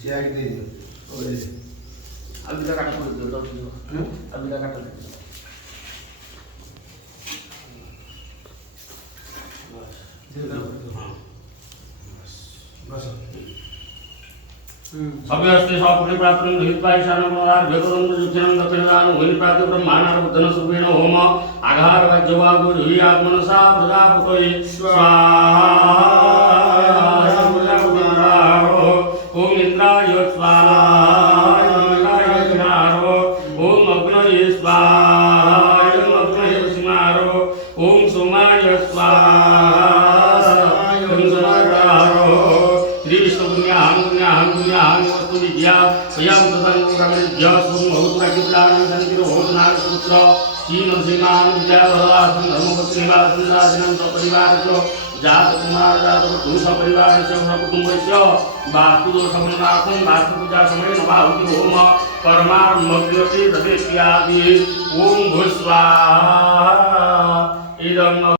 check दे दियो ओए अभी का काटा कर दो अभी का काटा दे बस सभी अस्ते सापुरे प्राप्त हितवा ईशान मनोरार भेदों जुच्चनं दक्षिणान वही प्राप्त ब्रह्मांड बुद्धन सुवेन होम आघार वज्रवा गुरुहि आत्मनसा प्रजापतये स्वाहा ओम इंद्राय स्वाहा इंद्राय विनारो ओम अग्नये स्वाहा अग्नये वसिमारो ओम सोमाय स्वाहा हम वस्तु विद्या स्वयं तदन प्रमेद्य सुमहुत्रा किप्लान संतिरो होतनार पुत्र तीन श्रीमान विद्या भगवान धर्मपत्नी वासुराजनं सपरिवार को जात कुमार जात पुरुष परिवार से कुटुंबस्य वास्तु दोषमनार्थं वास्तु पूजा समय नवाहुति होम परमार्मग्यति तदेत्यादि ओम भूस्वाहा इदं